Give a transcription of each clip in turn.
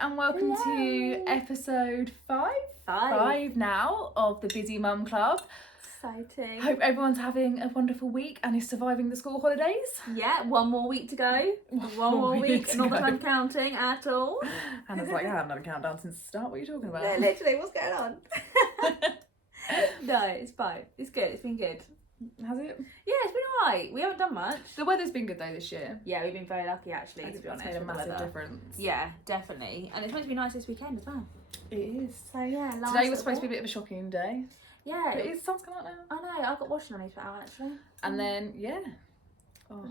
and welcome to episode 5 now of the Busy Mum Club. Exciting. Hope everyone's having a wonderful week and is surviving the school holidays. Yeah, one more week to go. One more week, not that I'm counting at all. Hannah's like, I haven't done a countdown since the start. What are you talking about? No, literally, what's going on? No, it's fine. It's good. It's been good. Has it? Yeah, it's been alright. We haven't done much. The weather's been good though this year. Yeah, we've been very lucky actually, to be honest. It's made a massive weather. difference. Yeah, definitely. And it's meant to be nice this weekend as well. It is. So yeah, Today was supposed to be a bit of a shocking day. Yeah. But it's sun's come out now. I know, I've got washing on these put out actually. And then, yeah. Oh,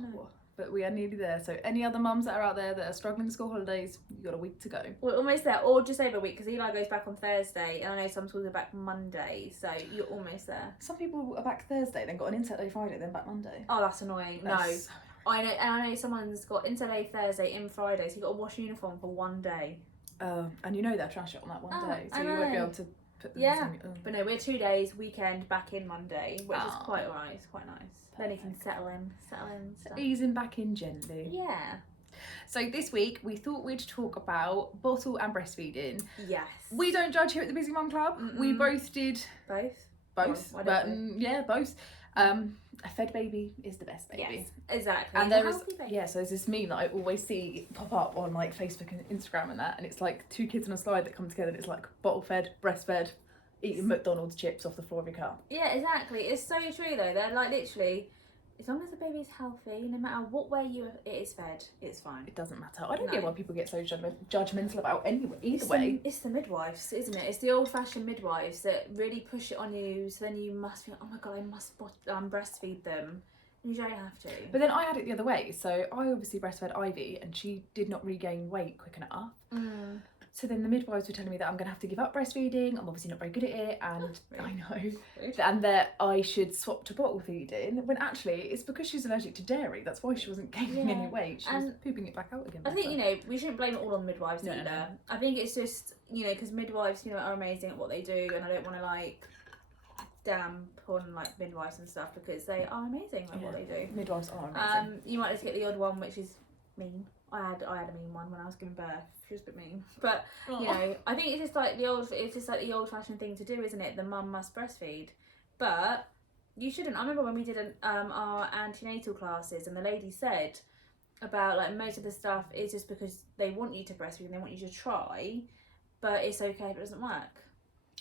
but we are nearly there. So any other mums that are out there that are struggling with school holidays, you've got a week to go. We're almost there, or just over a week, because Eli goes back on Thursday, and I know some schools are back Monday, so you're almost there. Some people are back Thursday, then got an inset day Friday, then back Monday. Oh, that's annoying. That's so I know someone's got inset day Thursday in Friday, so you've got to wash uniform for one day. And you know they'll trash it on that one day, so I you won't be able to put them Yeah, in. but no, we're 2 days, weekend, back in Monday, which is quite alright, it's quite nice. Then you can Perfect. settle in stuff. Easing back in gently. Yeah. So this week we thought we'd talk about bottle and breastfeeding. Yes. We don't judge here at the Busy Mum Club. We both did Both? both, Well, but yeah, both. A fed baby is the best baby. Yes, exactly. And there is, so there's this meme that I always see pop up on like Facebook and Instagram and that, and it's like two kids on a slide that come together and it's like bottle fed, breastfed, eating McDonald's chips off the floor of your car. Yeah, exactly. It's so true though. They're like literally, as long as the baby's healthy, no matter what way it is fed, it's fine. It doesn't matter. I don't get why people get so judgmental about either Way. way. It's the midwives, isn't it? It's the old-fashioned midwives that really push it on you, so then you must be like, oh my god, I must breastfeed them. And you don't have to. But then I had it the other way. So I obviously breastfed Ivy and she did not regain weight quick enough. So then the midwives were telling me that I'm going to have to give up breastfeeding. I'm obviously not very good at it, and I know, and that I should swap to bottle feeding. When actually it's because she's allergic to dairy. That's why she wasn't gaining any weight. She was pooping it back out again. I think we shouldn't blame it all on midwives either. No. I think it's just because midwives are amazing at what they do, and I don't want to like damp on like midwives and stuff because they are amazing at what they do. Midwives are amazing. You might just get the odd one which is mean. I had a mean one when I was giving birth. She was a bit mean, but I think it's just like the old-fashioned thing to do, isn't it? The mum must breastfeed, but you shouldn't. I remember when we did our antenatal classes, and the lady said about like most of the stuff is just because they want you to breastfeed and they want you to try, but it's okay if it doesn't work.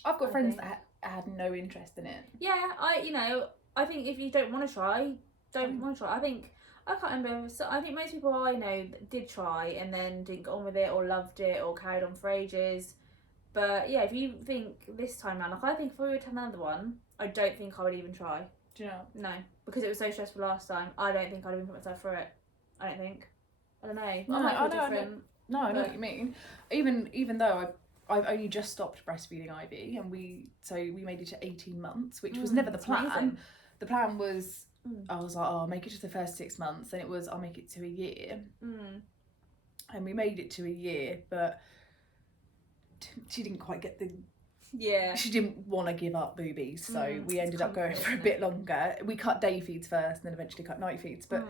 I've got friends that had no interest in it. Yeah, I think if you don't want to try, don't want to try. I can't remember. So I think most people I know did try and then didn't get on with it or loved it or carried on for ages. But yeah, if you think this time around, like I think if we were to have another one, I don't think I would even try. Do you know? No, because it was so stressful last time. I don't think I'd even put myself through it. I don't think. I don't know. No, I know what you mean. Even though I've only just stopped breastfeeding Ivy, and we made it to 18 months, which was never the plan. Amazing. The plan was. I was like, I'll make it to the first 6 months, and it was I'll make it to a year. And we made it to a year, but she didn't quite get she didn't want to give up boobies, so we ended up going for a bit longer. We cut day feeds first and then eventually cut night feeds, but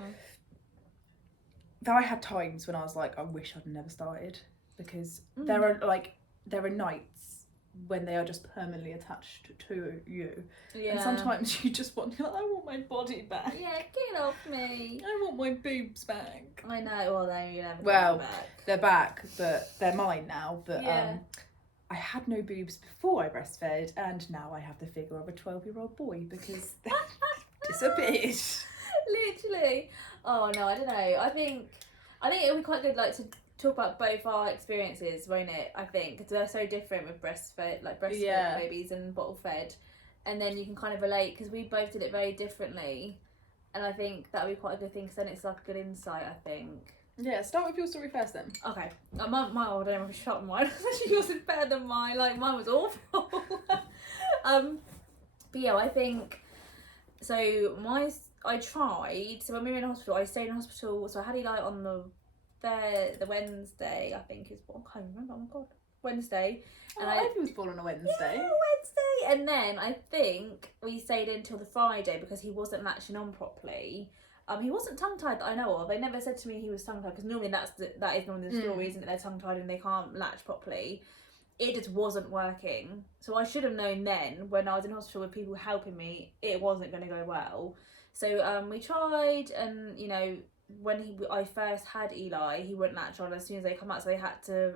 though I had times when I was like, I wish I'd never started, because there are nights when they are just permanently attached to you. Yeah. And sometimes you just want, I want my body back. Yeah, get off me. I want my boobs back. I know, well, no, you never back. They're back, but they're mine now. But I had no boobs before I breastfed, and now I have the figure of a 12-year-old boy because they disappeared. Literally. Oh no, I don't know. I think it would be quite good like to talk about both our experiences, won't it? I think because they're so different with breastfed babies and bottle fed, and then you can kind of relate because we both did it very differently, and I think that would be quite a good thing because then it's like a good insight. I think. Yeah, start with your story first then. Okay. I don't know if I should start with mine. Yours is better than mine. Like mine was awful. But yeah, I think so. I tried. So when we were in hospital, I stayed in hospital. So I had Eli on the Wednesday, I think is what I can't remember. Oh my god, Wednesday. And Ivy was born on a Wednesday. Yeah, Wednesday. And then I think we stayed until the Friday because he wasn't latching on properly. He wasn't tongue-tied that I know of. They never said to me he was tongue-tied, because normally that is normally the story, isn't it? They're tongue-tied and they can't latch properly. It just wasn't working. So I should have known then, when I was in hospital with people helping me, it wasn't going to go well. So we tried, and you know, when I first had Eli, he wouldn't latch on as soon as they come out, so they had to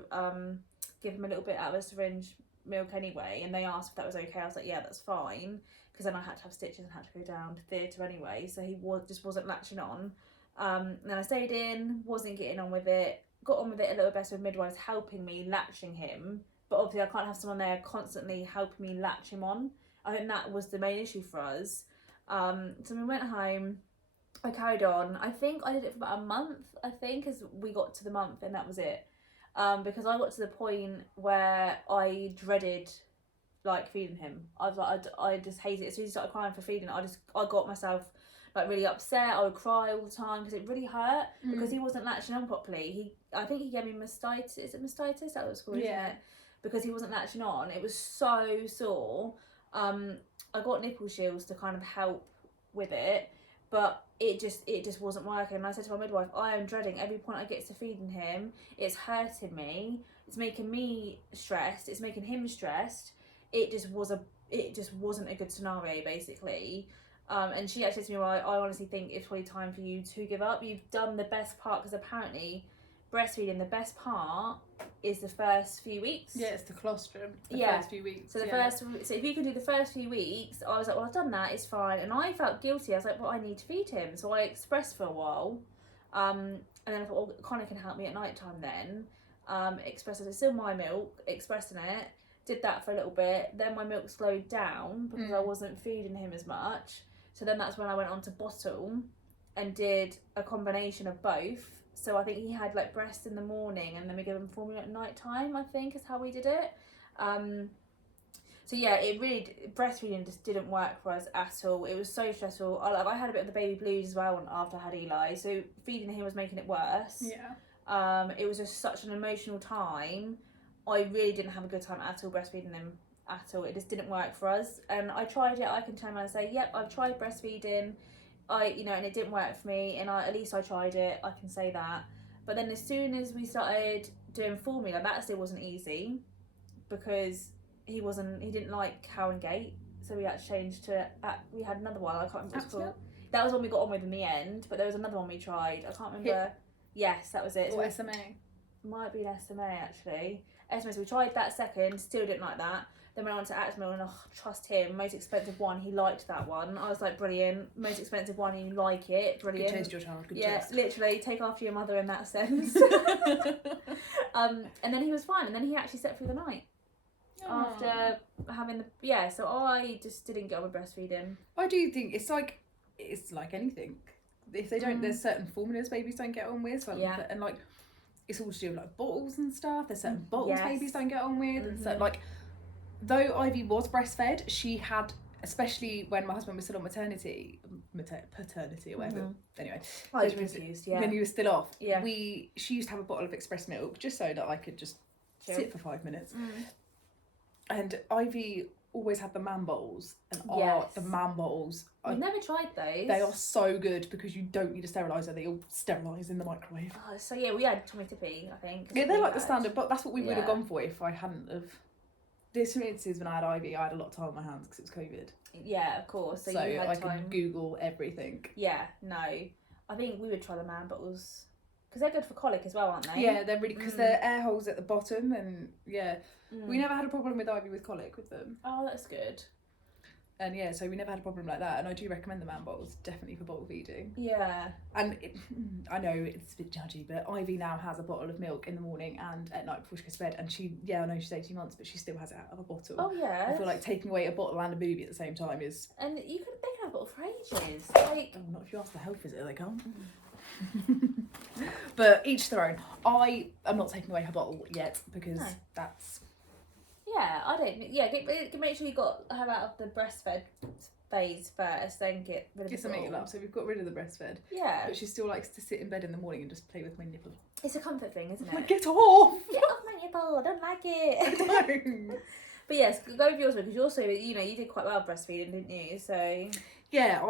give him a little bit out of a syringe milk anyway, and they asked if that was okay. I was like, yeah, that's fine, because then I had to have stitches and had to go down to theatre anyway, so he just wasn't latching on. And then I stayed in, wasn't getting on with it, got on with it a little better with midwives helping me, latching him, but obviously I can't have someone there constantly helping me latch him on. I think that was the main issue for us. So we went home, I carried on. I think I did it for about a month, as we got to the month, and that was it. Because I got to the point where I dreaded like feeding him. I was like, I just hated it. As soon as he started crying for feeding, I got myself like really upset. I would cry all the time because it really hurt, because he wasn't latching on properly. I think he gave me mastitis. Is it mastitis? That was called, isn't it? Because he wasn't latching on. It was so sore. I got nipple shields to kind of help with it, but it just wasn't working. And I said to my midwife, I am dreading every point I get to feeding him. It's hurting me. It's making me stressed. It's making him stressed. It just wasn't a good scenario, basically. And she actually said to me, well, I honestly think it's probably time for you to give up. You've done the best part, because apparently breastfeeding, the best part is the first few weeks. Yeah, it's the colostrum. First few weeks. So so if you can do the first few weeks, I was like, well, I've done that, it's fine. And I felt guilty. I was like, well, I need to feed him. So I expressed for a while. And then I thought, well, Connor can help me at night time then. Expressing, it's still my milk, expressing it. Did that for a little bit. Then my milk slowed down because I wasn't feeding him as much. So then that's when I went on to bottle and did a combination of both. So I think he had like breast in the morning, and then we gave him formula at night time, I think is how we did it. So yeah, it really, breastfeeding just didn't work for us at all. It was so stressful. I had a bit of the baby blues as well after I had Eli, so feeding him was making it worse. Yeah. It was just such an emotional time. I really didn't have a good time at all breastfeeding him at all. It just didn't work for us. And I tried it. I can turn around and say, yep, I've tried breastfeeding. And it didn't work for me, and at least I tried it, I can say that. But then as soon as we started doing formula, that still wasn't easy, because he didn't like cow and gate, so we had to change to, we had another one, I can't remember what it's called. That was one we got on with in the end, but there was another one we tried, I can't remember. Yes, that was it. Or SMA. Might be an SMA actually. SMA, so we tried that second, still didn't like that. Then went on to Actimel, and trust him, most expensive one, he liked that one. I was like, brilliant, most expensive one, you like it, brilliant. Good taste, your child, good taste. Yeah, literally, take after your mother in that sense. And then he was fine, and then he actually slept through the night. After having so I just didn't get on with breastfeeding. I do think it's like anything. If they don't, there's certain formulas babies don't get on with, and like it's all to do with like bottles and stuff. There's certain bottles babies don't get on with, and so like. Though Ivy was breastfed, she had, especially when my husband was still on paternity or whatever. Anyway, I was confused. Yeah, when he was still off, yeah, she used to have a bottle of express milk just so that I could just sit for 5 minutes. And Ivy always had the man bottles, and the man bottles. I've never tried those. They are so good because you don't need a steriliser; they all sterilise in the microwave. Oh, so yeah, we had Tommy Tippy, I think. Yeah, they're like the standard, but that's what we would have gone for if I hadn't have. The experiences when I had Ivy, I had a lot of time on my hands because it was COVID. Yeah, of course. So you had I could Google everything. Yeah, no. I think we would try the man bottles because they're good for colic as well, aren't they? Yeah, they're really, because they're air holes at the bottom, and we never had a problem with Ivy with colic with them. Oh, that's good. And so we never had a problem like that, and I do recommend the man bottles, definitely for bottle feeding. Yeah. And I know it's a bit judgy, but Ivy now has a bottle of milk in the morning and at night before she goes to bed, and I know she's 18 months, but she still has it out of a bottle. Oh yeah. I feel like taking away a bottle and a booby at the same time is... And they can have a bottle for ages. Like... Oh, not if you ask the health visitor, they can't. But each their own. I am not taking away her bottle yet, because that's... Yeah, I don't. Yeah, make sure you got her out of the breastfed phase first, then get rid of the bottle. Get some so we've got rid of the breastfed. Yeah. But she still likes to sit in bed in the morning and just play with my nipple. It's a comfort thing, isn't it? Like, get off! Get off my nipple! I don't like it. I don't. But yes, go with yours because you also, you did quite well breastfeeding, didn't you? So. Yeah,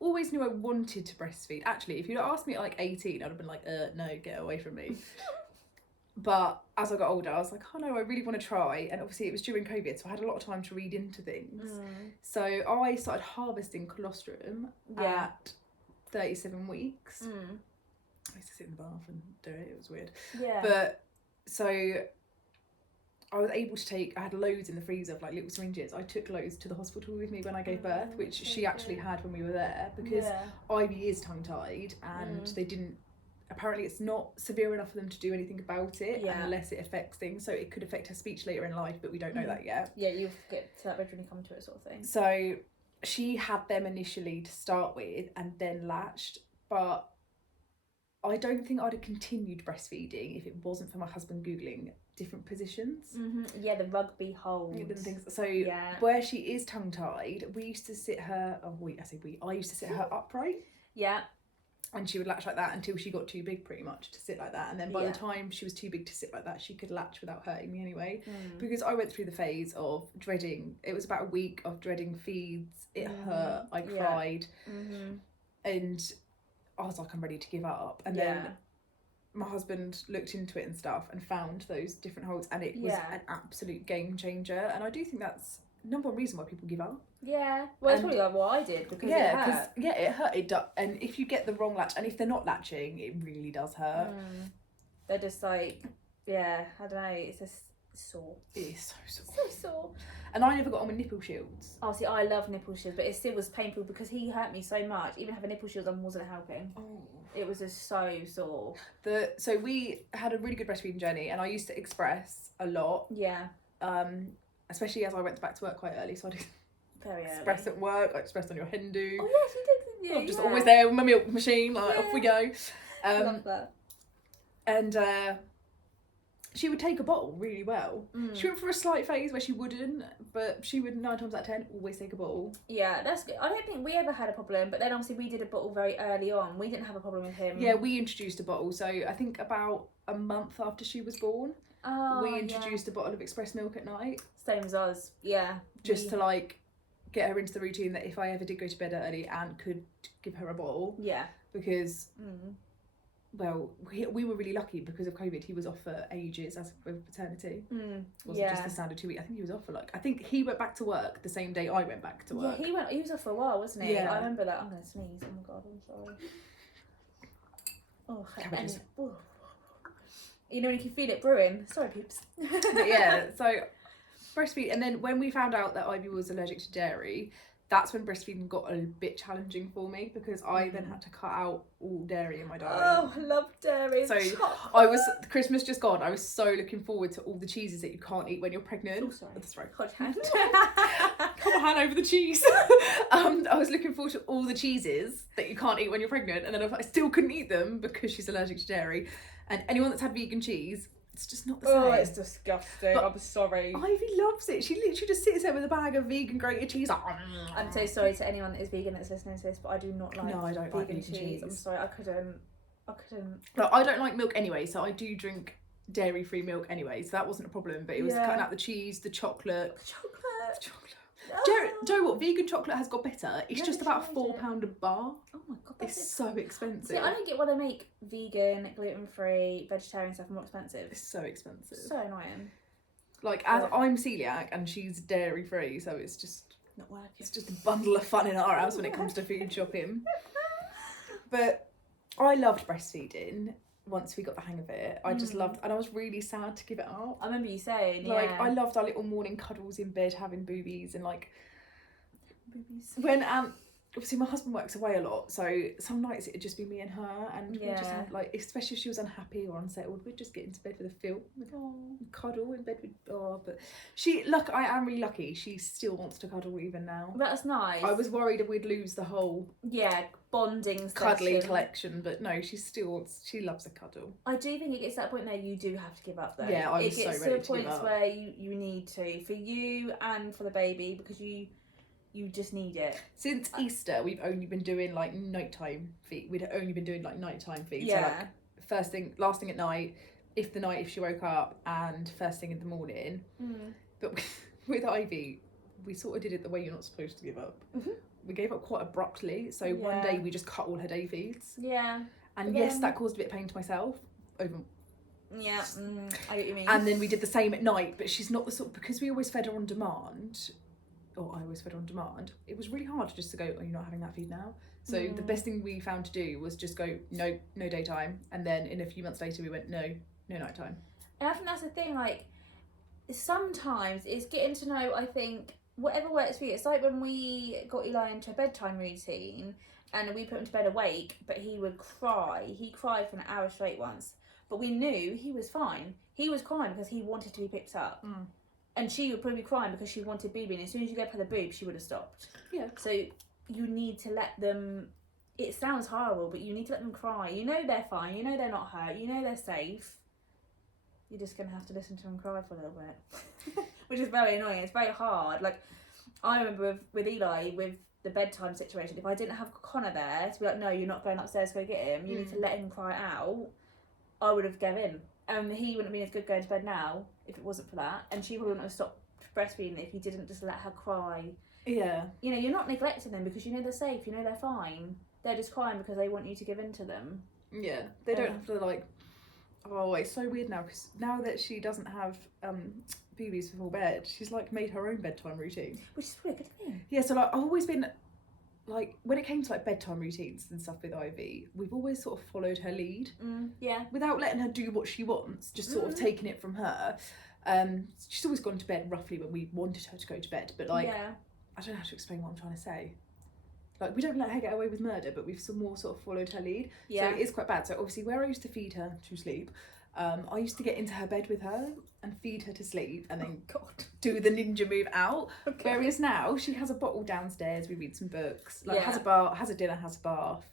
always knew I wanted to breastfeed. Actually, if you'd asked me at like 18, I'd have been like, no, get away from me. But as I got older, I was like, oh no, I really want to try. And obviously it was during COVID, so I had a lot of time to read into things. So I started harvesting colostrum at 37 weeks. I used to sit in the bath and do it. It was weird. Yeah. But so I was able to take, I had loads in the freezer of like little syringes. I took loads to the hospital with me when I gave birth, which she actually had when we were there, because Ivy is tongue-tied and they didn't, apparently it's not severe enough for them to do anything about it unless it affects things. So it could affect her speech later in life, but we don't know that yet. Yeah, you get to that bridge when you come to it, sort of thing. So she had them initially to start with and then latched, but I don't think I'd have continued breastfeeding if it wasn't for my husband Googling different positions. Yeah, the rugby hold. So where she is tongue-tied, we used to sit her, I used to sit her upright. Yeah. And she would latch like that until she got too big, pretty much, to sit like that. And then by the time she was too big to sit like that, she could latch without hurting me anyway. Because I went through the phase of dreading, it was about a week of dreading feeds. It hurt, I cried. And I was like, I'm ready to give up. And then my husband looked into it and stuff and found those different holds, and it was an absolute game changer. And I do think that's number one reason why people give up. Yeah, well, it's probably like what I did, because it hurt. It hurt. It does. And if you get the wrong latch, and if they're not latching, it really does hurt. They're just like, I don't know, it's just sore. It is so sore. So sore. And I never got on with nipple shields. Oh, see, I love nipple shields, but it still was painful because he hurt me so much. Even having nipple shields on wasn't helping. Oh. It was just so sore. So we had a really good breastfeeding journey, and I used to express a lot. Yeah. Especially as I went back to work quite early, so I did very express early. at work. I expressed on your hen do. Oh yes, you did, didn't you? I'm just always there with my milk machine, like off we go. Love that. And she would take a bottle really well. She went for a slight phase where she wouldn't, but she would 9 times out of 10 always take a bottle. Yeah, that's good. I don't think we ever had a problem, but then obviously we did a bottle very early on. We didn't have a problem with him. Yeah, we introduced a bottle. So I think about a month after she was born, we introduced a bottle of express milk at night. Same as us, Just to like get her into the routine that if I ever did go to bed early, and could give her a bottle. Yeah. Because, well, we were really lucky because of COVID. He was off for ages as with paternity. Wasn't just the standard 2 weeks. I think he was off for I think he went back to work the same day I went back to work. Yeah, he was off for a while, wasn't he? Yeah. I remember that. I'm going to sneeze. Oh my God, I'm sorry. You know when you can feel it brewing. Sorry, peeps. But yeah, so breastfeed, and then when we found out that Ivy was allergic to dairy, that's when breastfeeding got a bit challenging for me, because I then had to cut out all dairy in my diet. Oh, I love dairy. So I was, Christmas just gone, I was so looking forward to all the cheeses that you can't eat when you're pregnant. Oh, sorry. That's right. Hot hand. Come on, hand over the cheese. I was looking forward to all the cheeses that you can't eat when you're pregnant, and then I still couldn't eat them because she's allergic to dairy. And anyone that's had vegan cheese, it's just not the same. Oh, it's disgusting. But I'm sorry. Ivy loves it. She literally just sits there with a bag of vegan grated cheese. Like, I'm so sorry to anyone that is vegan that's listening to this, but I do not like I don't like vegan cheese. I'm sorry, I couldn't. No, I don't like milk anyway, so I do drink dairy-free milk anyway, so that wasn't a problem. But it was cutting out the cheese, the chocolate. Do you know what? Vegan chocolate has got better. It's just about £4 a bar. Oh my God, it's so expensive. See, I don't get why they make vegan, gluten-free, vegetarian stuff more expensive. It's so expensive. So annoying. Like, as I'm celiac and she's dairy-free, so it's just not working. It's just a bundle of fun in our house when it comes to food shopping. But I loved breastfeeding. Once we got the hang of it, I just loved, and I was really sad to give it up. I remember you saying, I loved our little morning cuddles in bed, having boobies, and boobies. When obviously my husband works away a lot, so some nights it'd just be me and her, and we just had especially if she was unhappy or unsettled, we'd just get into bed with a film, cuddle in bed with. But I am really lucky. She still wants to cuddle even now. That's nice. I was worried we'd lose the whole bonding cuddly session. collection, but no, she loves a cuddle. I do think it gets to that point where you do have to give up though. Yeah, I was so ready to give up. It gets to points where you need to, for you and for the baby, because you just need it. Since Easter, we've only been doing nighttime feed. We'd only been doing nighttime feed. Yeah. So first thing, last thing at night, if she woke up, and first thing in the morning. But with Ivy, we sort of did it the way you're not supposed to give up. we gave up quite abruptly. So one day we just cut all her day feeds. Yeah. And yes, that caused a bit of pain to myself. Yeah, I get what you mean. And then we did the same at night, but she's not the sort, because we always fed her on demand, or I always fed her on demand, it was really hard just to go, oh, you're not having that feed now. So the best thing we found to do was just go, no daytime. And then in a few months later, we went, no nighttime. And I think that's the thing, like, sometimes it's getting to know, I think, whatever works for you. It's like when we got Eli into a bedtime routine and we put him to bed awake, but he would cry. He cried for an hour straight once. But we knew he was fine. He was crying because he wanted to be picked up. And she would probably be crying because she wanted boobie. And as soon as you gave her the boob, she would have stopped. Yeah. So you need to let them... It sounds horrible, but you need to let them cry. You know they're fine. You know they're not hurt. You know they're safe. You're just going to have to listen to them cry for a little bit. Which is very annoying. It's very hard. Like, I remember with Eli, with the bedtime situation, if I didn't have Connor there to be like, no, you're not going upstairs to go get him. You need to let him cry out. I would have given in. And he wouldn't have been as good going to bed now if it wasn't for that. And she probably wouldn't have stopped breastfeeding if you didn't just let her cry. Yeah. You know, you're not neglecting them because you know they're safe, you know they're fine. They're just crying because they want you to give in to them. Yeah. They don't have to, like... Oh, it's so weird now, because now that she doesn't have boobies before bed, she's, like, made her own bedtime routine. Which is really a good thing. Yeah, so, like, I've always been... Like, when it came to, like, bedtime routines and stuff with Ivy, we've always sort of followed her lead. Yeah. Without letting her do what she wants, just sort of taking it from her. She's always gone to bed roughly when we wanted her to go to bed, but, like, I don't know how to explain what I'm trying to say. Like, we don't let her get away with murder, but we've some more sort of followed her lead. Yeah. So it is quite bad. So obviously where I used to feed her to sleep, I used to get into her bed with her and feed her to sleep and then do the ninja move out. Okay. Whereas now she has a bottle downstairs, we read some books, like has a dinner, has a bath,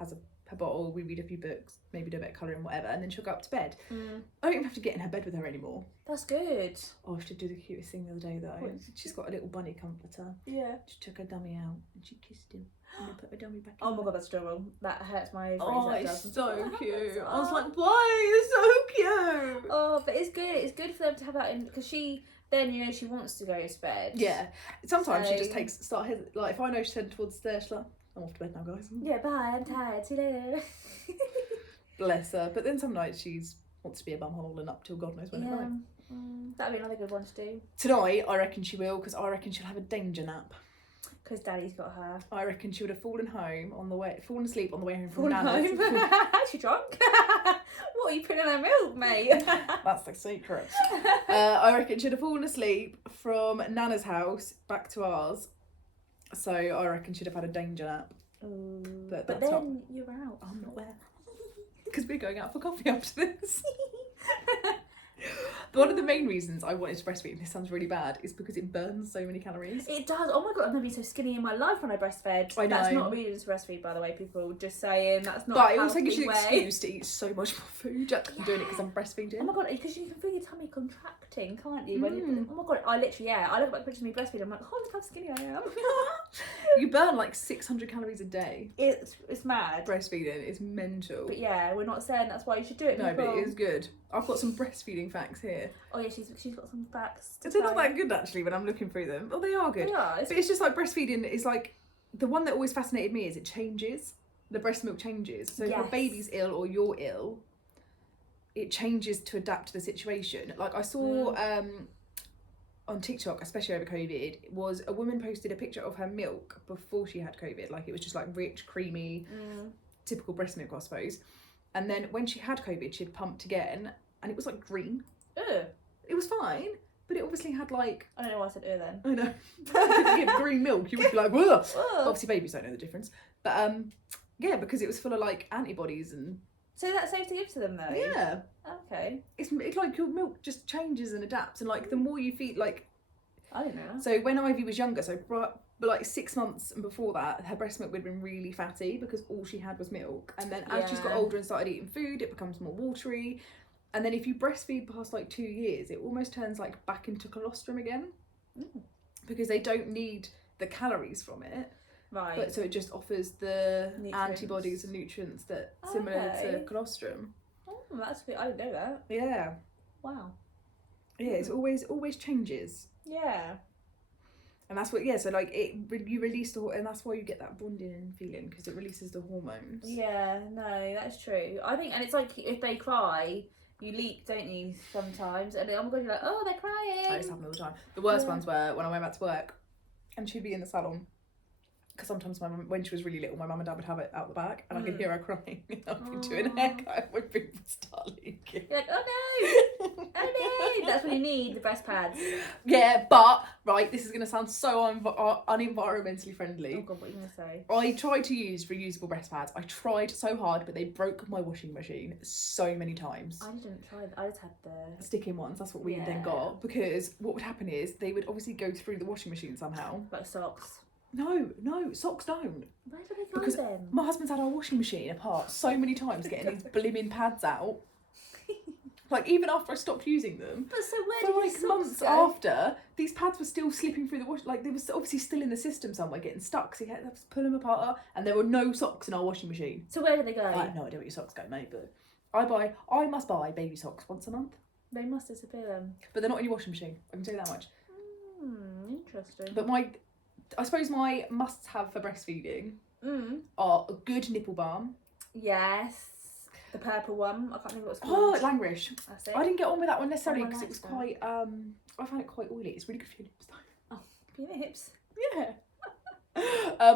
has her bottle, we read a few books, maybe do a bit of colouring, whatever, and then she'll go up to bed. I don't even have to get in her bed with her anymore. That's good. Oh, I should do the cutest thing the other day though. She's got a little bunny comforter. Yeah. She took her dummy out and she kissed him and then put her dummy back in. Oh my god, that's adorable. That hurts my ovaries. Oh, it's so cute. I was like, why? It's so cute. Oh, but it's good. It's good for them to have that in, because she then, you know, she wants to go to bed. Yeah. Sometimes she just like, if I know she's heading towards the stairs, she's like, I'm off to bed now, guys. Yeah, bye, I'm tired. See you later. Bless her. But then some nights she's wants to be a bumhole and up till God knows when at night. That'd be another good one to do. Tonight, I reckon she will, because I reckon she'll have a danger nap. Because Daddy's got her. I reckon she would have fallen asleep on the way home from Nana's. She drunk? What are you putting in her milk, mate? That's the secret. I reckon she'd have fallen asleep from Nana's house back to ours. So I reckon she'd have had a danger nap. But then you're out. I'm not there. Because we're going out for coffee after this. But one of the main reasons I wanted to breastfeed, and this sounds really bad, is because it burns so many calories. It does. Oh my god, I've never been so skinny in my life when I breastfed. I know. That's not a reason to breastfeed, by the way, people. Just saying, that's not. But it also gives you an excuse to eat so much more food. I'm doing it because I'm breastfeeding. Oh my god, because you can feel your tummy contracting, can't you? When you oh my god, I literally, I look back at pictures of me breastfeeding, I'm like, oh, look how skinny I am. You burn like 600 calories a day. It's mad. Breastfeeding is mental. But yeah, we're not saying that's why you should do it. No, but it is good. I've got some breastfeeding facts here. Oh yeah, she's got some facts. They're not that good actually when I'm looking through them. Oh, they are good. They are. But it's just like breastfeeding is like, the one that always fascinated me is it changes. The breast milk changes. So if your baby's ill or you're ill, it changes to adapt to the situation. Like I saw on TikTok, especially over COVID, was a woman posted a picture of her milk before she had COVID. Like it was just like rich, creamy, typical breast milk, I suppose. And then when she had COVID, she'd pumped again and it was like green. Ugh. It was fine, but it obviously had like... I don't know why I said then. I know. If you had green milk, you would be like, whoa. Obviously babies don't know the difference. But yeah, because it was full of like antibodies and... So that's safe to give to them though? Yeah. Okay. It's like your milk just changes and adapts, and like the more you feed, like... I don't know. So when Ivy was younger, but like 6 months and before that, her breast milk would have been really fatty because all she had was milk. And then as she's got older and started eating food, it becomes more watery. And then if you breastfeed past like 2 years, it almost turns like back into colostrum again. Because they don't need the calories from it. Right. But so it just offers the nutrients. antibodies and nutrients that similar to colostrum. Oh, that's good. I didn't know that. Yeah. Wow. Yeah, it's always changes. Yeah. And that's what, so like you release and that's why you get that bonding feeling, because it releases the hormones. Yeah, no, that's true. I think, and it's like if they cry, you leak, don't you, sometimes? And oh my god, you're like, oh, they're crying. That used to happen all the time. The worst ones were when I went back to work and she'd be in the salon. Because sometimes when she was really little, my mum and dad would have it out the back, and I could hear her crying. I'd be doing a haircut when people start leaking. You're like, oh no, oh no. That's when you need the breast pads. Yeah, but right, this is going to sound so unenvironmentally friendly. Oh god, what are you going to say? I tried to use reusable breast pads. I tried so hard, but they broke my washing machine so many times. I didn't try that. I just had the stick-in ones. That's what we then got, because what would happen is they would obviously go through the washing machine somehow. Like socks. No, socks don't. Where do they go Because then? my husband's had our washing machine apart so many times getting these blimmin' pads out. Like, even after I stopped using them. But so where for did like the months go? after, these pads were still slipping through the wash. Like, they were obviously still in the system somewhere, getting stuck. So you had to pull them apart, and there were no socks in our washing machine. So where do they go? I have no idea where your socks go, mate. But I must buy baby socks once a month. They must disappear then. But they're not in your washing machine. I can tell you that much. Interesting. But I suppose my must-have for breastfeeding are a good nipple balm. Yes. The purple one. I can't remember what it's Oh, called. Langrish. That's it. I didn't get on with that one necessarily because like it was that. quite, I found it quite oily. It's really good for your lips though. Oh, for your hips. Yeah.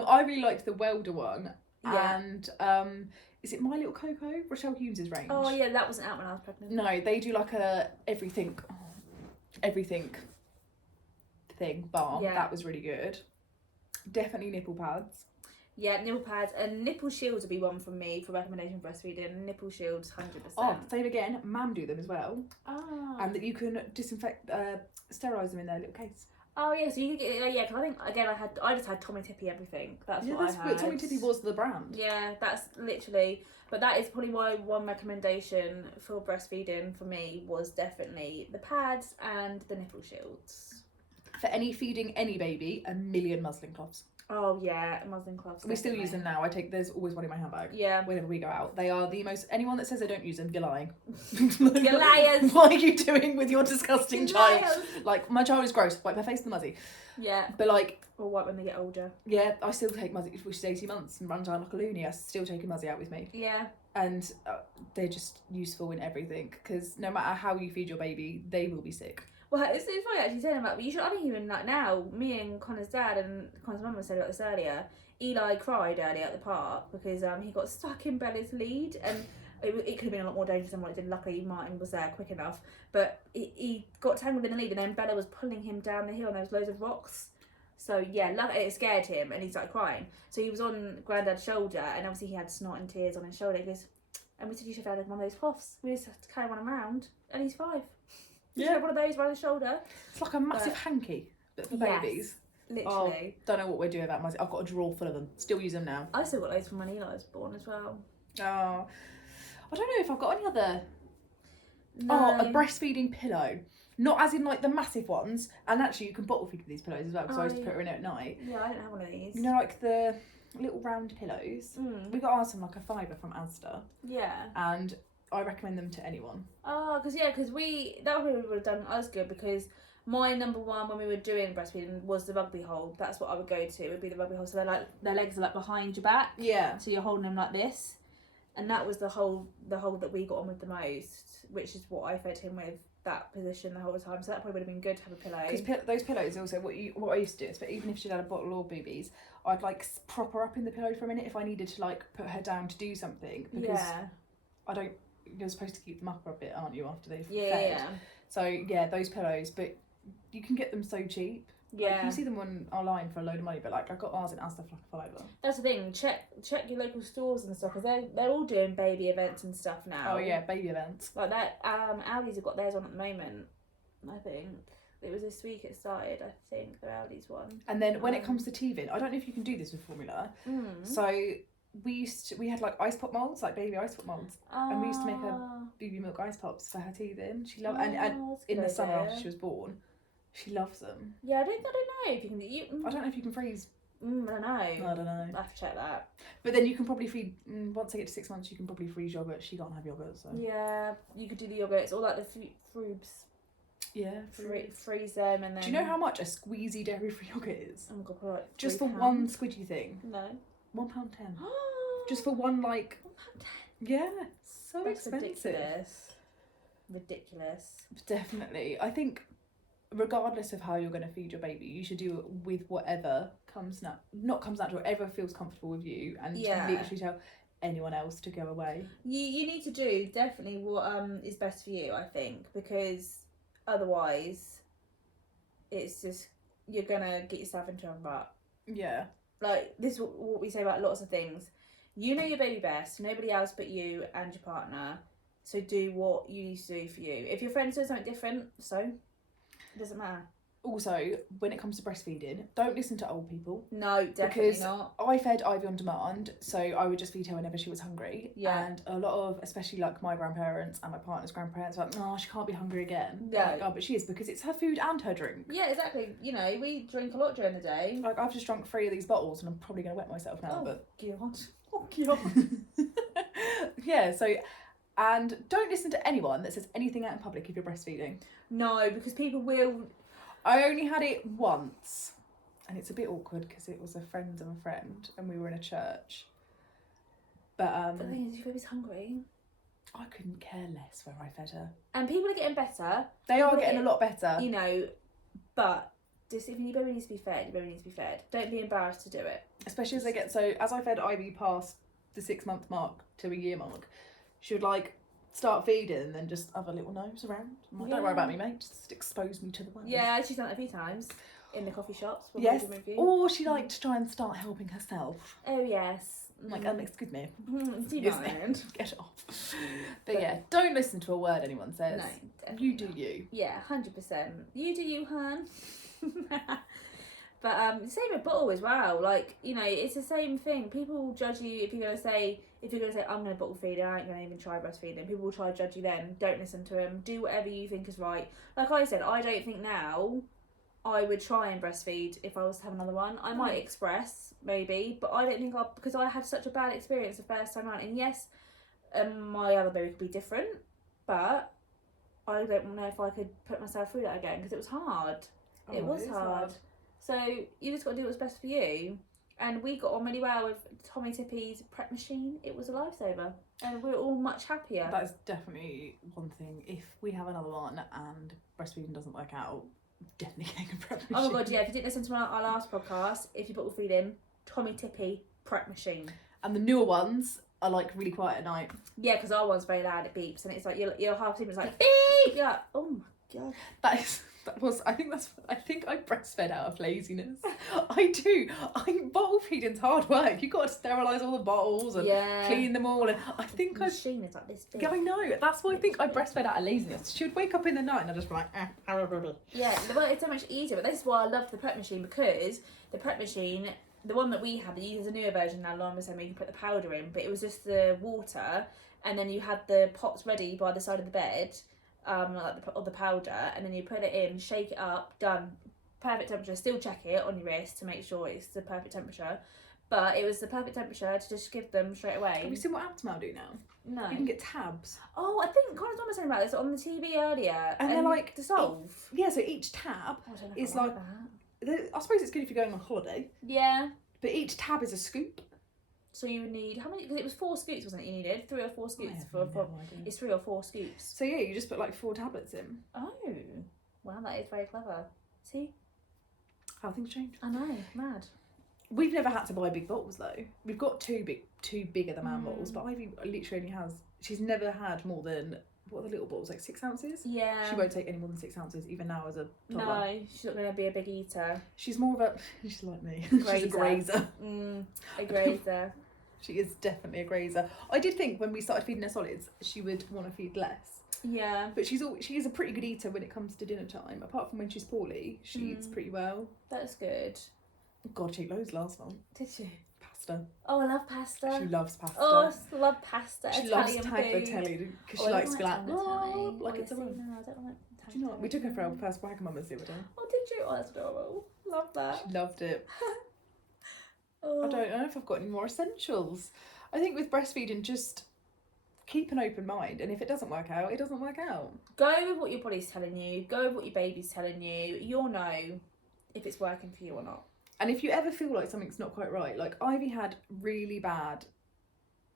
I really liked the Welder one. Yeah. And is it My Little Coco? Rochelle Humes' range. Oh yeah, that wasn't out when I was pregnant. No, they do like a everything thing balm. Yeah. That was really good. Definitely nipple pads. Yeah, nipple pads and nipple shields would be one from me for recommendation for breastfeeding. Nipple shields, 100%. Oh, same again. Mam do them as well. Oh. And that you can disinfect, sterilise them in their little case. Oh yeah, so you could get because I think again I just had Tommy Tippy everything. That's what I had. But Tommy Tippy was the brand. Yeah, that's literally. But that is probably why one recommendation for breastfeeding for me was definitely the pads and the nipple shields. For feeding any baby, 1,000,000 muslin cloths. Oh yeah, muslin cloths. We still use them now. There's always one in my handbag. Yeah. Whenever we go out, they are the most. Anyone that says they don't use them, you're lying. You're liars. What are you doing with your disgusting child? Liars. Like, my child is gross. Wipe her face with the muzzy. Yeah. But like, Or what when they get older? yeah, I still take muzzy. Which is 18 months and runs down like a loony. I still take a muzzy out with me. Yeah. And they're just useful in everything, because no matter how you feed your baby, they will be sick. Well, it's funny actually saying about, but you should. I think even like now, me and Connor's dad and Connor's mum said about this earlier. Eli cried earlier at the park because he got stuck in Bella's lead, and it could have been a lot more dangerous than what it did. Luckily, Martin was there quick enough, but he got tangled in the lead, and then Bella was pulling him down the hill, and there was loads of rocks. So yeah, it scared him, and he started crying. So he was on Granddad's shoulder, and obviously he had snot and tears on his shoulder. He goes, and we said you should have had one of those cloths. We just have to carry one around, and he's 5. You should have one of those around his shoulder. It's like a massive hanky, but for babies. Literally. Oh, don't know what we're doing about muzzy. I've got a drawer full of them. Still use them now. I still got loads from when Eli was born as well. Oh, I don't know if I've got any other. No. Oh, a breastfeeding pillow. Not as in like the massive ones. And actually, you can bottle feed with these pillows as well, because I used to put her in it at night. Yeah, I don't have one of these. You know, like the little round pillows. We got ours from like a fiver from Asda. Yeah. And I recommend them to anyone. Oh, because that probably would have done us good, because my number one when we were doing breastfeeding was the rugby hold. That's what I would go to. It would be the rugby hold. So they're like, their legs are like behind your back. Yeah. So you're holding them like this, and that was the hold that we got on with the most, which is what I fed him with, that position the whole time. So that probably would have been good to have a pillow. Because those pillows also, what I used to do is, but even if she had a bottle or boobies, I'd like prop her up in the pillow for a minute if I needed to like put her down to do something, because you're supposed to keep them up a bit, aren't you, after they've fed? Yeah. So yeah, those pillows, but you can get them so cheap. Yeah. Like, you see them online for a load of money, but like I got ours in Asda for like a fiver. That's the thing. Check your local stores and stuff, because they're all doing baby events and stuff now. Oh yeah, baby events. Like that. Aldi's have got theirs on at the moment. I think it was this week it started. I think the Aldi's one. And then when it comes to teething, I don't know if you can do this with formula. So we had like ice pop molds, like baby ice pop molds, and we used to make her baby milk ice pops for her teething. She loved, and in the summer after she was born, she loves them. Yeah, I don't know if you can. I don't know if you can freeze. I don't know. I don't know. I have to check that. But then you can probably feed, once they get to 6 months, you can probably freeze yogurt. She can't have yogurt, so. Yeah, you could do the yogurts or like the frubes. Yeah. freeze them, and then. Do you know how much a squeezy dairy-free yogurt is? Oh my god, like Just for £3? one squidgy thing. No. £1.10. Just for one, like. £1.10. Yeah. So That's expensive. Ridiculous. Definitely. I think, regardless of how you're going to feed your baby, you should do it with whatever comes natural, whatever feels comfortable with you, and literally tell anyone else to go away. You need to do definitely what is best for you, I think, because otherwise it's just you're gonna get yourself into a rut. Yeah. Like, this is what we say about lots of things. You know your baby best, nobody else but you and your partner, so do what you need to do for you. If your friends do something different, so it doesn't matter. Also, when it comes to breastfeeding, don't listen to old people. No, definitely not. I fed Ivy on demand, so I would just feed her whenever she was hungry. Yeah. And a lot of, especially like my grandparents and my partner's grandparents, were like, oh, she can't be hungry again. Yeah. Like, oh, but she is, because it's her food and her drink. Yeah, exactly. You know, we drink a lot during the day. Like, I've just drunk 3 of these bottles, and I'm probably going to wet myself now. God. Oh, God. Yeah, so, and don't listen to anyone that says anything out in public if you're breastfeeding. No, because people will... I only had it once, and it's a bit awkward because it was a friend of a friend, and we were in a church. But the thing is, your baby's hungry. I couldn't care less where I fed her. And people are getting better. They are getting a lot better. You know, but just if your baby needs to be fed, your baby needs to be fed. Don't be embarrassed to do it. Especially as they get, so as I fed Ivy past the 6-month mark to a year mark, she would like start feeding and then just have a little nose around. I'm like, don't worry about me, mate. Just expose me to the world. Yeah, she's done that a few times in the coffee shops. Yes. Or she liked to try and start helping herself. Oh yes. I'm like, excuse me. Do you mind? Get off. But yeah, don't listen to a word anyone says. No, you do you. Yeah, 100%. You do you, hun. But same with bottle as well. Like, you know, it's the same thing. People judge you if you're gonna say I'm gonna bottle feed, I ain't gonna even try breastfeeding. People will try to judge you then. Don't listen to them. Do whatever you think is right. Like I said, I don't think now I would try and breastfeed if I was to have another one. I might express maybe, but I don't think because I had such a bad experience the first time around. And yes, my other baby could be different, but I don't know if I could put myself through that again because it was hard. It was hard. So you just got to do what's best for you. And we got on really well with Tommy Tippy's prep machine. It was a lifesaver. And we're all much happier. That is definitely one thing. If we have another one and breastfeeding doesn't work out, definitely getting a prep machine. Oh my god, yeah. If you didn't listen to our last podcast, if you bottle feeding, Tommy Tippy prep machine. And the newer ones are like really quiet at night. Yeah, because our one's very loud, it beeps. And it's like, you're half asleep, it's like, beep! You're like, oh my god. I think I breastfed out of laziness. I do. Bottle feeding's hard work. You've got to sterilise all the bottles and clean them all. And I think the machine is like this big. I know. That's why I think I breastfed out of laziness. She would wake up in the night and I'd just be like, Yeah, well, it's so much easier. But this is why I love the prep machine, because the prep machine, the one that we had, there's a newer version now, Lauren was saying you can put the powder in, but it was just the water, and then you had the pots ready by the side of the bed. Like the powder, and then you put it in, shake it up, done. Perfect temperature. Still check it on your wrist to make sure it's the perfect temperature. But it was the perfect temperature to just give them straight away. Have you seen what Aptamil do now? No. You can get tabs. Oh, I think Connor's mum was saying about this on the TV earlier. And they're like dissolve. Yeah, so each tab is like I suppose it's good if you're going on holiday. Yeah. But each tab is a scoop. So you would need, how many, because it was 4 scoops, wasn't it, you needed? 3 or 4 scoops. It's 3 or 4 scoops. So yeah, you just put like 4 tablets in. Oh, wow, that is very clever. See? How things change. I know, mad. We've never had to buy big bottles though. We've got two bigger than man bottles, but Ivy literally only she's never had more than, what are the little bottles, like 6 ounces? Yeah. She won't take any more than 6 ounces, even now as a toddler. No, she's not going to be a big eater. She's more of a, she's like me. Grazer. She's a grazer. A grazer. She is definitely a grazer. I did think when we started feeding her solids, she would want to feed less. Yeah. But she is a pretty good eater when it comes to dinner time. Apart from when she's poorly, she eats pretty well. That's good. God, she ate loads last month. Did she? Pasta. Oh, I love pasta. She loves pasta. Oh, I love pasta. She Italian loves tagliatelle because she likes to be like it's a one. No, I don't like tagliatelle. Do you know what? We took her for our first Wagamama's the other day. Oh, did you? Oh, that's adorable. Love that. She loved it. Oh. I don't know if I've got any more essentials. I think with breastfeeding, just keep an open mind, and if it doesn't work out, it doesn't work out. Go with what your body's telling you. Go with what your baby's telling you. You'll know if it's working for you or not. And if you ever feel like something's not quite right, like Ivy had really bad,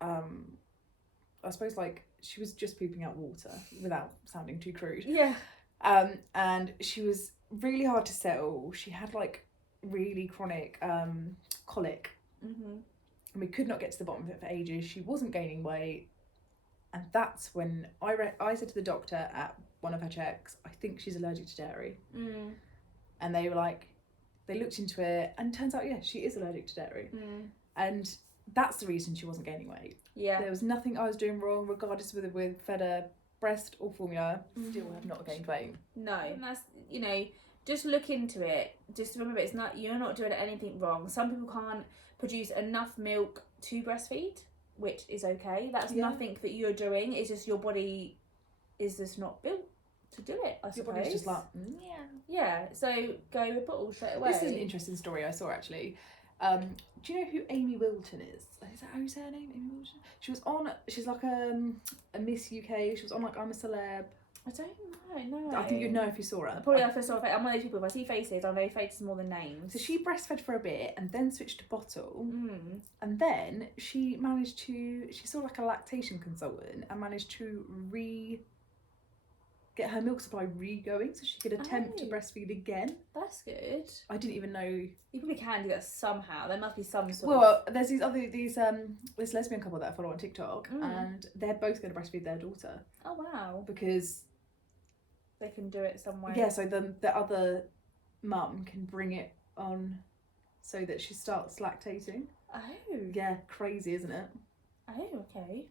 I suppose, like, she was just pooping out water without sounding too crude. Yeah. And she was really hard to settle. She had like really chronic colic. Mm-hmm. And we could not get to the bottom of it for ages. She wasn't gaining weight. And that's when I said to the doctor at one of her checks, I think she's allergic to dairy. Mm. And they were like, they looked into it, and turns out, yeah, she is allergic to dairy. Mm. And that's the reason she wasn't gaining weight. Yeah. There was nothing I was doing wrong, regardless of whether with fed her breast or formula. Still have not gained weight. No. And that's, you know, just look into it. Just remember, it's not, you're not doing anything wrong. Some people can't produce enough milk to breastfeed, which is okay. That's nothing that you're doing. It's just your body is just not built to do it, I suppose. Your body's just like, yeah. So go with bottle straight away. This is an interesting story I saw, actually. Do you know who Amy Wilton is? Is that how you say her name? Amy Wilton? She's like a Miss UK. She was on like I'm a Celeb. I don't know, no. I think you'd know if you saw her. Probably if I saw a face. I'm one of those people, if I see faces, I know faces more than names. So she breastfed for a bit and then switched to bottle. Mm. And then she saw like a lactation consultant and managed to get her milk supply going so she could attempt to breastfeed again. That's good. I didn't even know. You probably can do that somehow. There must be some sort Well, there's this lesbian couple that I follow on TikTok, and they're both going to breastfeed their daughter. Oh wow. Because they can do it somewhere. Yeah, so the other mum can bring it on so that she starts lactating. Oh. Yeah, crazy, isn't it? Oh, okay.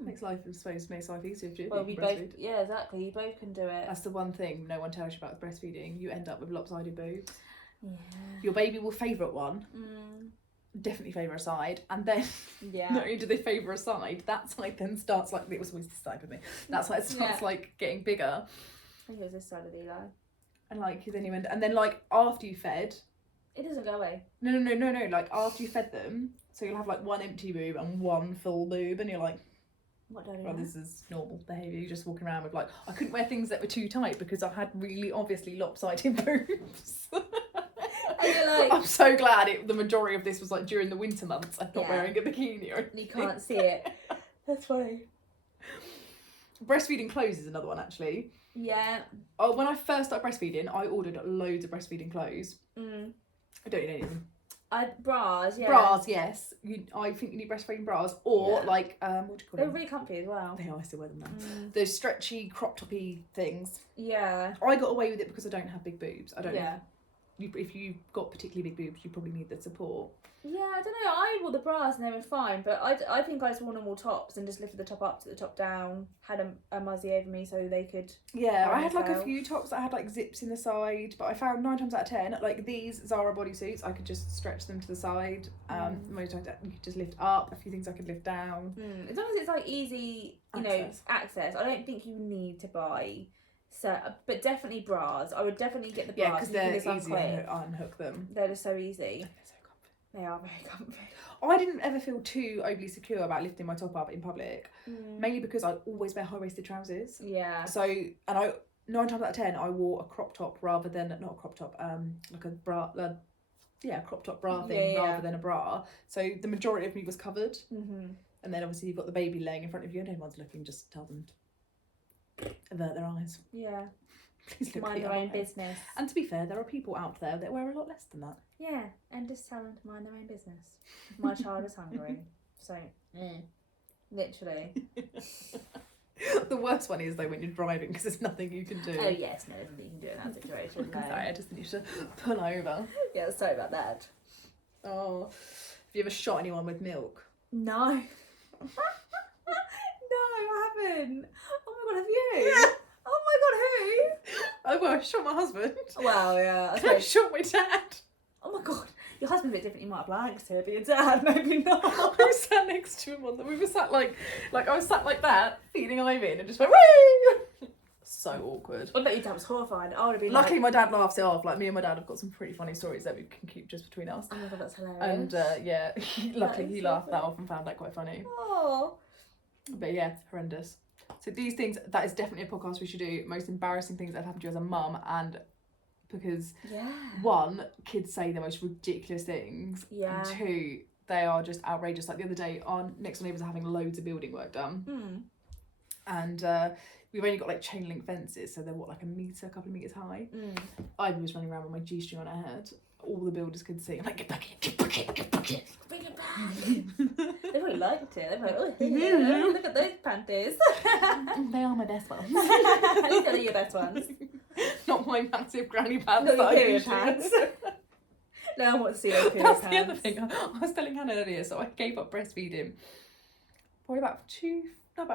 Makes life easier if you we both, yeah, exactly. You both can do it. That's the one thing no one tells you about with breastfeeding. You end up with lopsided boobs. Yeah. Your baby will favourite one. Definitely favour a side, and then not only do they favour a side, that side then starts like, it was always this side with me. That side starts like getting bigger. I think it was this side of Eli. And like then you end, and then like after you fed, it doesn't go away. No. Like after you fed them, so you'll have like one empty boob and one full boob, and you're like, what do I do? Well, this is normal behaviour. You're just walking around with like, I couldn't wear things that were too tight because I had really obviously lopsided boobs. And you're like, I'm so glad the majority of this was like during the winter months and not wearing a bikini or anything. You can't see it. That's funny. Breastfeeding clothes is another one, actually. Yeah. Oh, when I first started breastfeeding, I ordered loads of breastfeeding clothes. I don't need any of them. Bras, yeah. Bras, yes. I think you need breastfeeding bras, or like what do you call them? They're really comfy as well. They are. I still wear them now. Those stretchy crop toppy things. Yeah. I got away with it because I don't have big boobs. I don't. Yeah. If you've got particularly big boobs, you probably need the support. Yeah, I don't know. I wore the bras and they were fine, but I think I just wore normal tops and just lifted the top up to the top down. Had a muzzy over me so they could. Yeah, I had like a few tops that had like zips in the side, but I found 9 times out of 10, like these Zara bodysuits, I could just stretch them to the side. Most times you could just lift up. A few things I could lift down. As long as it's like easy, access. I don't think you need to buy. So, but definitely bras. I would definitely get the bras. Yeah, because they're easy to unhook them. They're just so easy. They're so comfy. They are very comfy. I didn't ever feel too overly secure about lifting my top up in public, mainly because I always wear high-waisted trousers. Yeah. So, and I 9 times out of 10, I wore a crop top rather than, not a crop top, like a bra, a crop top bra thing rather than a bra. So the majority of me was covered. And then obviously you've got the baby laying in front of you and anyone's looking, just tell them to avert their eyes. Yeah. Please look mind their own business. And to be fair, there are people out there that wear a lot less than that. Yeah, and just tell them to mind their own business. My child is hungry, so literally. The worst one is though when you're driving because there's nothing you can do. Oh yes, no, there's nothing you can do in that situation. No. Sorry, I just need to pull over. Yeah, sorry about that. Oh, have you ever shot anyone with milk? No. No, I haven't. Oh my god, have you? Yeah. Oh my god, who? Oh well, I shot my husband. Well, yeah. I shot my dad. Oh my god, your husband's a bit different. You might have liked it, but your dad maybe not. I was sat next to him we were sat like I was sat like that, feeding Ivy, and it just went woo. So awkward. I bet your dad was horrified. I would have been. Luckily, my dad laughs it off. Like me and my dad have got some pretty funny stories that we can keep just between us. Oh my god, that's hilarious. And luckily he laughed that off and found that quite funny. Oh. But yeah, horrendous. So these things, that is definitely a podcast we should do. Most embarrassing things that have happened to you as a mum, and because one, kids say the most ridiculous things, and two, they are just outrageous. Like the other day, our next door neighbours are having loads of building work done, and we've only got like chain link fences, so they're what, like a couple of metres high. Ivy was running around with my G-string on her head. All the builders could see. I'm like, get back, bring it back. They really liked it. They were like, oh, hello, look at those panties. They are my best ones. At least they're your best ones. Not my massive granny pants. Not your period pants. No one wants to see those period That's pants. the other thing. I was telling Hannah earlier, so I gave up breastfeeding probably about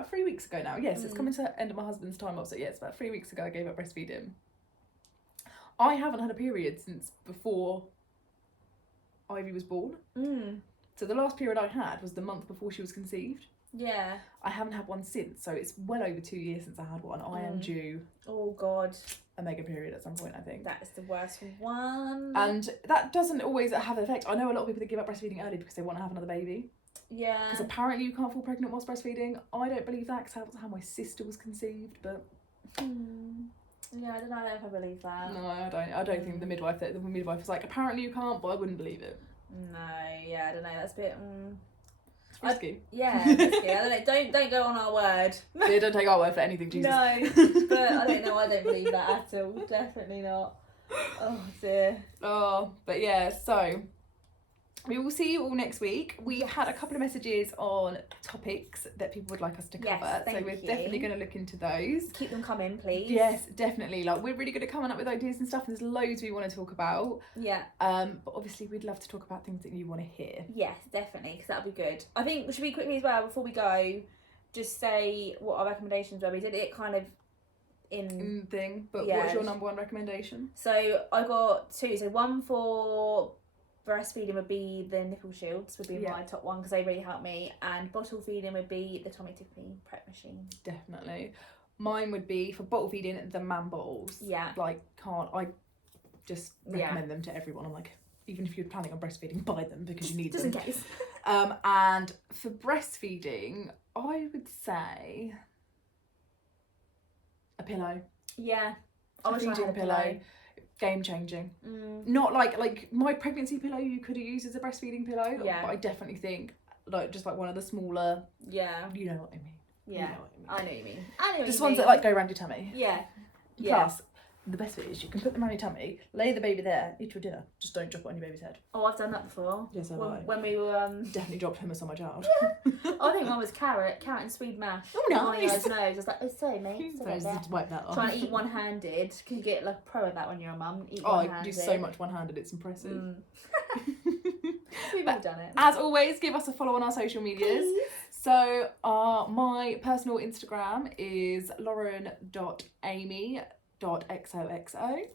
3 weeks ago now. Yes, it's coming to the end of my husband's time off, so yes, about 3 weeks ago I gave up breastfeeding. I haven't had a period since before Ivy was born. So the last period I had was the month before she was conceived. Yeah. I haven't had one since, so it's well over 2 years since I had one. I am due. Oh God. A mega period at some point, I think. That is the worst one. And that doesn't always have an effect. I know a lot of people that give up breastfeeding early because they want to have another baby. Yeah. Because apparently you can't fall pregnant whilst breastfeeding. I don't believe that, because that's how my sister was conceived, but... Yeah, I don't know if I believe that. No, I don't think the midwife was like, apparently you can't, but I wouldn't believe it. No, yeah, I don't know. That's a bit. It's risky. Yeah, risky. I don't know. Don't go on our word. Yeah, don't take our word for anything, Jesus. No, but I don't know. I don't believe that at all. Definitely not. Oh dear. Oh, but yeah. So we will see you all next week. We've had a couple of messages on topics that people would like us to cover, so we're definitely going to look into those. Keep them coming, please. Yes, definitely. Like, we're really good at coming up with ideas and stuff, and there's loads we want to talk about. Yeah. But obviously we'd love to talk about things that you want to hear. Yes, definitely, because that'll be good. I think, should we quickly as well, before we go, just say what our recommendations were? We did it kind of in thing, but what's your number one recommendation? So I got two. So one for breastfeeding would be the nipple shields, would be my top one, because they really help me, and bottle feeding would be the Tommy Tippy prep machine. Definitely. Mine would be, for bottle feeding, the man bottles. Yeah. Like, I just recommend them to everyone. I'm like, even if you're planning on breastfeeding, buy them because you need them. Just in case. And for breastfeeding, I would say a pillow. Yeah. I wish I had a pillow. Game changing. Not like my pregnancy pillow you could have used as a breastfeeding pillow, but I definitely think just like one of the smaller, you know what I mean. Yeah, you know what I know what you mean. Just ones that like go around your tummy. Yeah. Plus, the best bit is you can put them around your tummy, lay the baby there, eat your dinner. Just don't drop it on your baby's head. Oh, I've done that before. Yes, have I. When we were definitely dropped hummus on my child. I think mine was carrot and Swede mash. Oh, nice. On my nose. I was like, oh, sorry, mate. Sorry, just wipe that off. Trying to eat one-handed. Can you get like a pro at that when you're a mum? Eat one-handed. I do so much one-handed. It's impressive. We've all done it. As always, give us a follow on our social medias. Please. So my personal Instagram is lauren.amy.xoxo.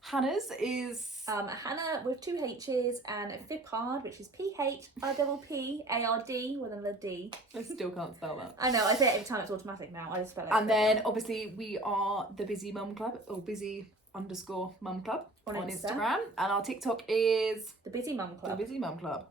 Hannah's is Hannah with 2 H's, and Phippard, which is PHIPPARD with another D. I still can't spell that. I know, I say it every time, it's automatic now. I just spell it. And then obviously we are the Busy Mum Club, or busy_mum club on Instagram, and our TikTok is the Busy Mum Club. The Busy Mum Club.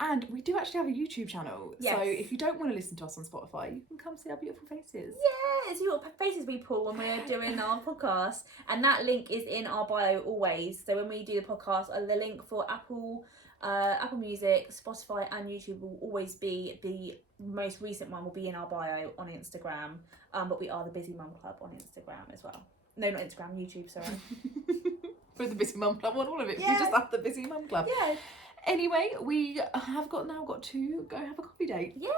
And we do actually have a YouTube channel. Yes. So if you don't want to listen to us on Spotify, you can come see our beautiful faces. Yeah, see what faces we pull when we're doing our podcast. And that link is in our bio always. So when we do the podcast, the link for Apple Music, Spotify and YouTube will always be, the most recent one will be in our bio on Instagram. But we are the Busy Mum Club on Instagram as well. No, not Instagram, YouTube, sorry. We're the Busy Mum Club on all of it. Yeah. You just have the Busy Mum Club. Yeah. Anyway, we have now got to go have a coffee date. Yay!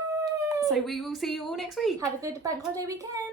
So we will see you all next week. Have a good bank holiday weekend.